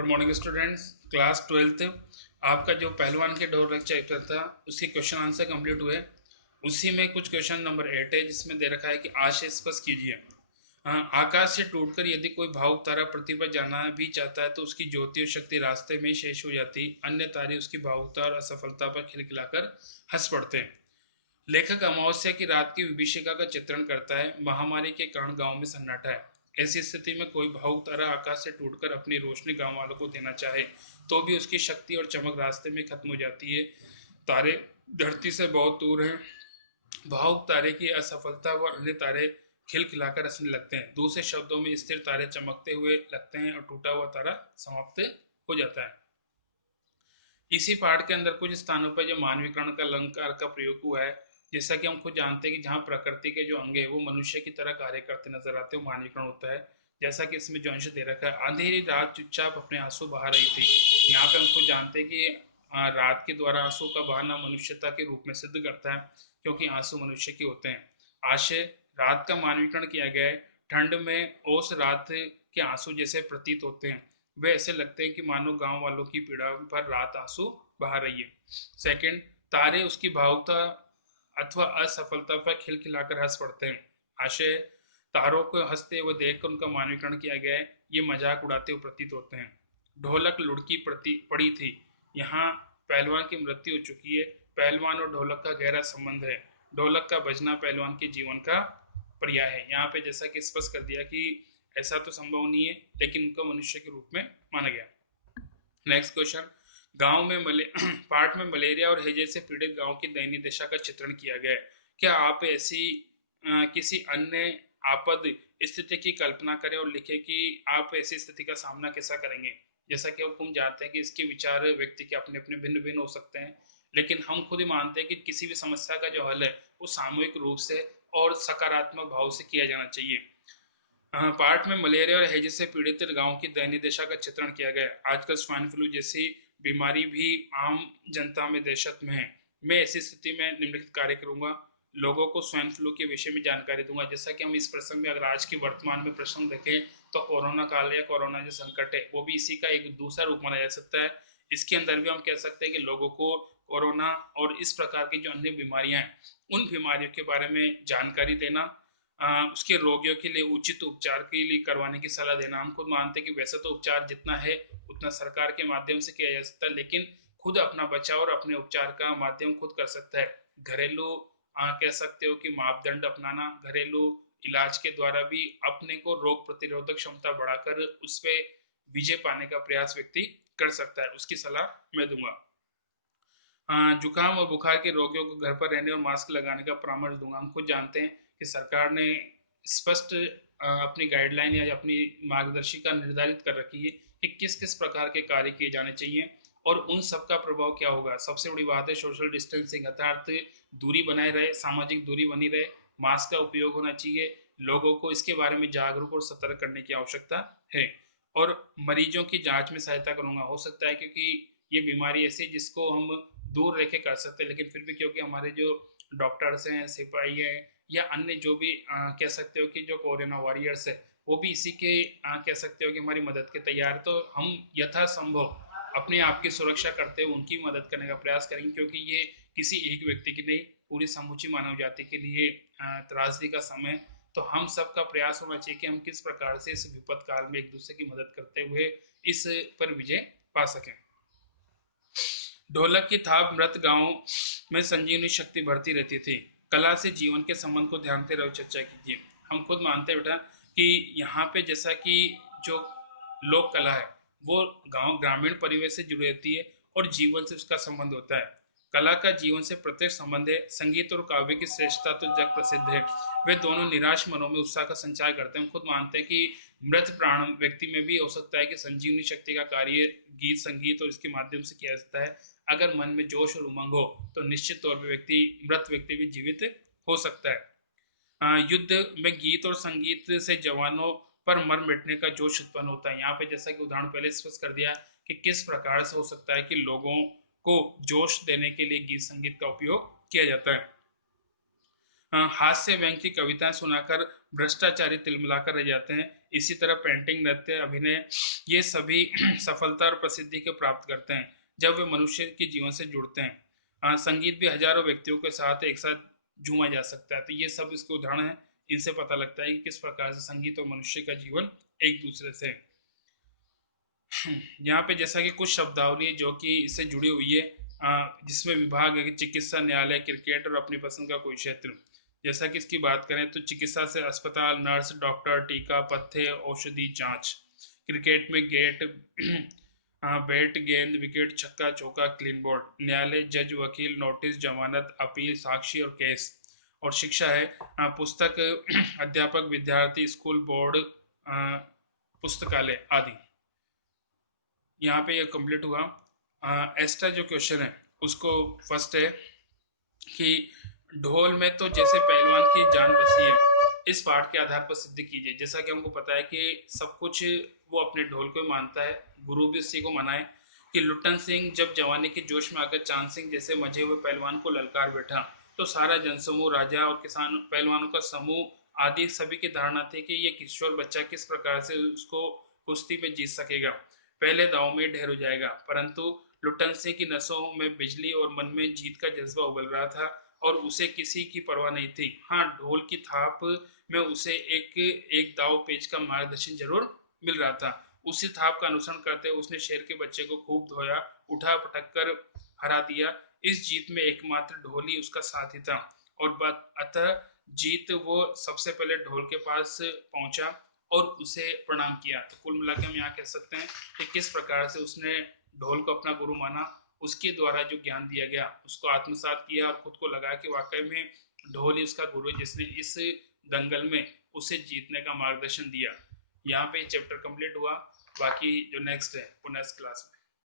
Good morning students. Class 12th आपका जो पहलवान के ढोलक चैप्टर था उसके क्वेश्चन आंसर कंप्लीट हुए। उसी में कुछ क्वेश्चन नंबर 8 है जिसमें दे रखा है कि आशय स्पष्ट कीजिए। आकाश से टूटकर यदि कोई भावुक तारा पृथ्वी पर जाना भी चाहता है तो उसकी ज्योति और शक्ति रास्ते में ही शेष हो जाती, अन्य तारे उसकी भावुकता और असफलता पर खिलखिलाकर हंस पड़ते हैं। लेखक अमावस्या की रात की विभीषिका का चित्रण करता है। महामारी के कारण गांव में सन्नाटा है। ऐसी स्थिति में कोई भावुक तारा आकाश से टूटकर अपनी रोशनी गांव वालों को देना चाहे तो भी उसकी शक्ति और चमक रास्ते में खत्म हो जाती है। तारे धरती से बहुत दूर हैं। भावुक तारे की असफलता व अन्य तारे खिलखिलाकर हंसने लगते हैं। दूसरे शब्दों में स्थिर तारे चमकते हुए लगते हैं और टूटा हुआ तारा समाप्त हो जाता है। इसी पाठ के अंदर कुछ स्थानों पर जो मानवीकरण का अलंकार का प्रयोग हुआ है, जैसा कि हम खुद जानते हैं कि जहाँ प्रकृति के जो अंग है वो मनुष्य की तरह कार्य करते नजर आते हैं, मानवीकरण होता है। जैसा कि इसमें जो अंश दे रखा है, अंधेरी रात चुपचाप अपने आंसू बहा रही थी। यहाँ पे हम खुद जानते हैं कि रात के द्वारा आंसू का बहाना मनुष्यता के रूप में सिद्ध करता है, क्योंकि आंसू मनुष्य के होते हैं। आशय रात का मानवीकरण किया गया है। ठंड में ओस रात के आंसू जैसे प्रतीत होते हैं। वे ऐसे लगते हैं कि मानो गांव वालों की पीड़ा पर रात आंसू बहा रही है। सेकंड, तारे उसकी भावुकता अथवा असफलता पर खिलखिलाकर हंस पड़ते हैं। आशय तारों को हंसते हुए देखकर उनका मानवीकरण किया गया है। ये मजाक उड़ाते हुए प्रतीत होते हैं। ढोलक लुढ़की पड़ी थी। यहाँ पहलवान की मृत्यु हो चुकी है। पहलवान और ढोलक का गहरा संबंध है। ढोलक का बजना पहलवान के जीवन का पर्याय है। यहाँ पे जैसा कि स्पष्ट कर दिया कि ऐसा तो संभव नहीं है, लेकिन उनको मनुष्य के रूप में माना गया। नेक्स्ट क्वेश्चन, गांव में पार्ट में मलेरिया और हैजे से पीड़ित गांव की दयनीय दशा का चित्रण किया गया है। क्या आप ऐसी किसी अन्य आपद स्थिति की कल्पना करें और लिखें कि आप ऐसी स्थिति का सामना कैसा करेंगे। जैसा कि हम जानते हैं कि इसके विचार व्यक्ति के अपने अपने भिन्न भिन्न हो सकते हैं, लेकिन हम खुद ही मानते हैं कि किसी भी समस्या का जो हल है वो सामूहिक रूप से और सकारात्मक भाव से किया जाना चाहिए। पार्ट में मलेरिया और हैजे से पीड़ित गांव की दयनीय दशा का चित्रण किया गया। आजकल स्वाइन फ्लू जैसी बीमारी भी आम जनता में दहशत में है। मैं ऐसी स्थिति में निम्नलिखित कार्य करूंगा। लोगों को स्वाइन फ्लू के विषय में जानकारी दूंगा। जैसा कि हम इस प्रसंग में अगर आज की वर्तमान में प्रसंग देखें तो कोरोना काल या कोरोना जो संकट है वो भी इसी का एक दूसरा रूप माना जा सकता है। इसके अंदर भी हम कह सकते हैं कि लोगों को कोरोना और इस प्रकार की जो अन्य बीमारियां हैं उन बीमारियों के बारे में जानकारी देना, उसके रोगियों के लिए उचित उपचार के लिए करवाने की सलाह देना। हम खुद मानते हैं कि वैसे तो उपचार जितना है उतना सरकार के माध्यम से किया जा सकता है, लेकिन खुद अपना बचाव और अपने उपचार का माध्यम खुद कर सकता है। घरेलू कह सकते हो कि मापदंड अपनाना, घरेलू इलाज के द्वारा भी अपने को रोग प्रतिरोधक क्षमता बढ़ाकर उस पर विजय पाने का प्रयास व्यक्ति कर सकता है। उसकी सलाह मैं दूंगा। जुकाम और बुखार के रोगियों को घर पर रहने और मास्क लगाने का परामर्श दूंगा। हम खुद जानते हैं कि सरकार ने स्पष्ट अपनी गाइडलाइन या अपनी मार्गदर्शिका निर्धारित कर रखी है कि किस किस प्रकार के कार्य किए जाने चाहिए और उन सब का प्रभाव क्या होगा। सबसे बड़ी बात है सोशल डिस्टेंसिंग, अर्थात दूरी बनाए रहे, सामाजिक दूरी बनी रहे, मास्क का उपयोग होना चाहिए। लोगों को इसके बारे में जागरूक और सतर्क करने की आवश्यकता है। और मरीजों की जांच में सहायता करूंगा। हो सकता है क्योंकि ये बीमारी ऐसी जिसको हम दूर रह के कर सकते हैं, लेकिन फिर भी क्योंकि हमारे जो डॉक्टर्स हैं, सिपाही हैं या अन्य जो भी कह सकते हो कि जो कोरोना वॉरियर्स है वो भी इसी के कह सकते हो कि हमारी मदद के तैयार, तो हम यथासंभव अपने आप की सुरक्षा करते हुए उनकी मदद करने का प्रयास करेंगे, क्योंकि ये किसी एक व्यक्ति की नहीं पूरी समूची मानव जाति के लिए त्रासदी का समय। तो हम सबका प्रयास होना चाहिए कि हम किस प्रकार से इस विपद काल में एक दूसरे की मदद करते हुए इस पर विजय पा सकें। ढोलक की थाप मृत गांव में संजीवनी शक्ति बढ़ती रहती थी। कला से जीवन के संबंध को ध्यान से रहो चर्चा कीजिए। हम खुद मानते हैं बेटा कि यहाँ पे जैसा कि जो लोक कला है वो गांव ग्रामीण परिवेश से जुड़ी रहती है और जीवन से उसका संबंध होता है। कला का जीवन से प्रत्यक्ष संबंध है। संगीत और काव्य की श्रेष्ठता तो जग प्रसिद्ध है। वे दोनों निराश मनों में उत्साह का संचार करते हैं। हम खुद मानते हैं कि मृत प्राण व्यक्ति में भी हो सकता है कि संजीवनी शक्ति का कार्य गीत संगीत और इसके माध्यम से किया जाता है। अगर मन में जोश और उमंग हो तो निश्चित तौर पर मृत व्यक्ति भी जीवित हो सकता है। युद्ध में गीत और संगीत से जवानों पर मर मिटने का जोश उत्पन्न होता है। यहाँ पे जैसा कि उदाहरण पहले स्पष्ट कर दिया कि किस प्रकार से हो सकता है कि लोगों को जोश देने के लिए गीत संगीत का उपयोग किया जाता है। हास्य व्यंग की कविताएं सुनाकर भ्रष्टाचारी तिलमिलाकर रह जाते हैं। इसी तरह पेंटिंग, नृत्य, अभिनय, ये सभी सफलता और प्रसिद्धि के प्राप्त करते हैं जब वे मनुष्य के जीवन से जुड़ते हैं। संगीत भी हजारों व्यक्तियों के साथ एक साथ झूमा जा सकता है। तो ये सब इसके उदाहरण हैं। इनसे पता लगता है कि किस प्रकार से संगीत और मनुष्य का जीवन एक दूसरे से। यहाँ पे जैसा कि कुछ शब्दावली जो कि इससे जुड़ी हुई है, जिसमें विभाग है कि चिकित्सा, न्यायालय, क्रिकेट और अपनी पसंद का कोई क्षेत्र। जैसा कि इसकी बात करें तो चिकित्सा से अस्पताल, नर्स, डॉक्टर, टीका, पथ्य, औषधि, जांच। क्रिकेट में गेट, बैट, गेंद, विकेट, छक्का, चौका, क्लीन बोर्ड। न्यायालय, जज, वकील, नोटिस, जमानत, अपील, साक्षी और केस। और शिक्षा है पुस्तक, अध्यापक, विद्यार्थी, स्कूल, बोर्ड, पुस्तकालय आदि। यहाँ पे ये कंप्लीट हुआ। एक्स्ट्रा जो क्वेश्चन है उसको फर्स्ट है कि ढोल में तो जैसे पहलवान की जान बसी है, इस पाठ के आधार पर सिद्ध कीजिए। जैसा कि हमको पता है कि सब कुछ वो अपने ढोल को मानता है, गुरु भी उसी को मनाए। कि लुट्टन सिंह जब जवानी के जोश में आकर चांद सिंह जैसे मजे हुए पहलवान को ललकार बैठा, तो सारा जनसमूह, राजा और किसान पहलवानों का समूह आदि सभी की धारणा थी कि ये किशोर बच्चा किस प्रकार से उसको कुश्ती में जीत सकेगा, पहले दांव में ढेर हो जाएगा। परंतु लुट्टन सिंह की नसों में बिजली और मन में जीत का जज्बा उबल रहा था और उसे किसी की परवाह नहीं थी। हाँ, ढोल की थाप में उसे एक एक दाव पेच का मार्गदर्शन जरूर मिल रहा था। उसी थाप का अनुसरण करते हुए उसने शेर के बच्चे को खूब धोया, उठा पटक कर हरा दिया। इस जीत में एकमात्र ढोल ही उसका साथी था। और अतः जीत वो सबसे पहले ढोल के पास पहुंचा और उसे प्रणाम किया। तो कुल मिलाकर हम यहाँ कह सकते हैं कि किस प्रकार से उसने ढोल को अपना गुरु माना, उसके द्वारा जो ज्ञान दिया गया उसको आत्मसात किया और खुद को लगा कि वाकई में ढोल ही उसका गुरु जिसने इस दंगल में उसे जीतने का मार्गदर्शन दिया। यहाँ पे चैप्टर कंप्लीट हुआ। बाकी जो नेक्स्ट है वो नेक्स्ट क्लास में।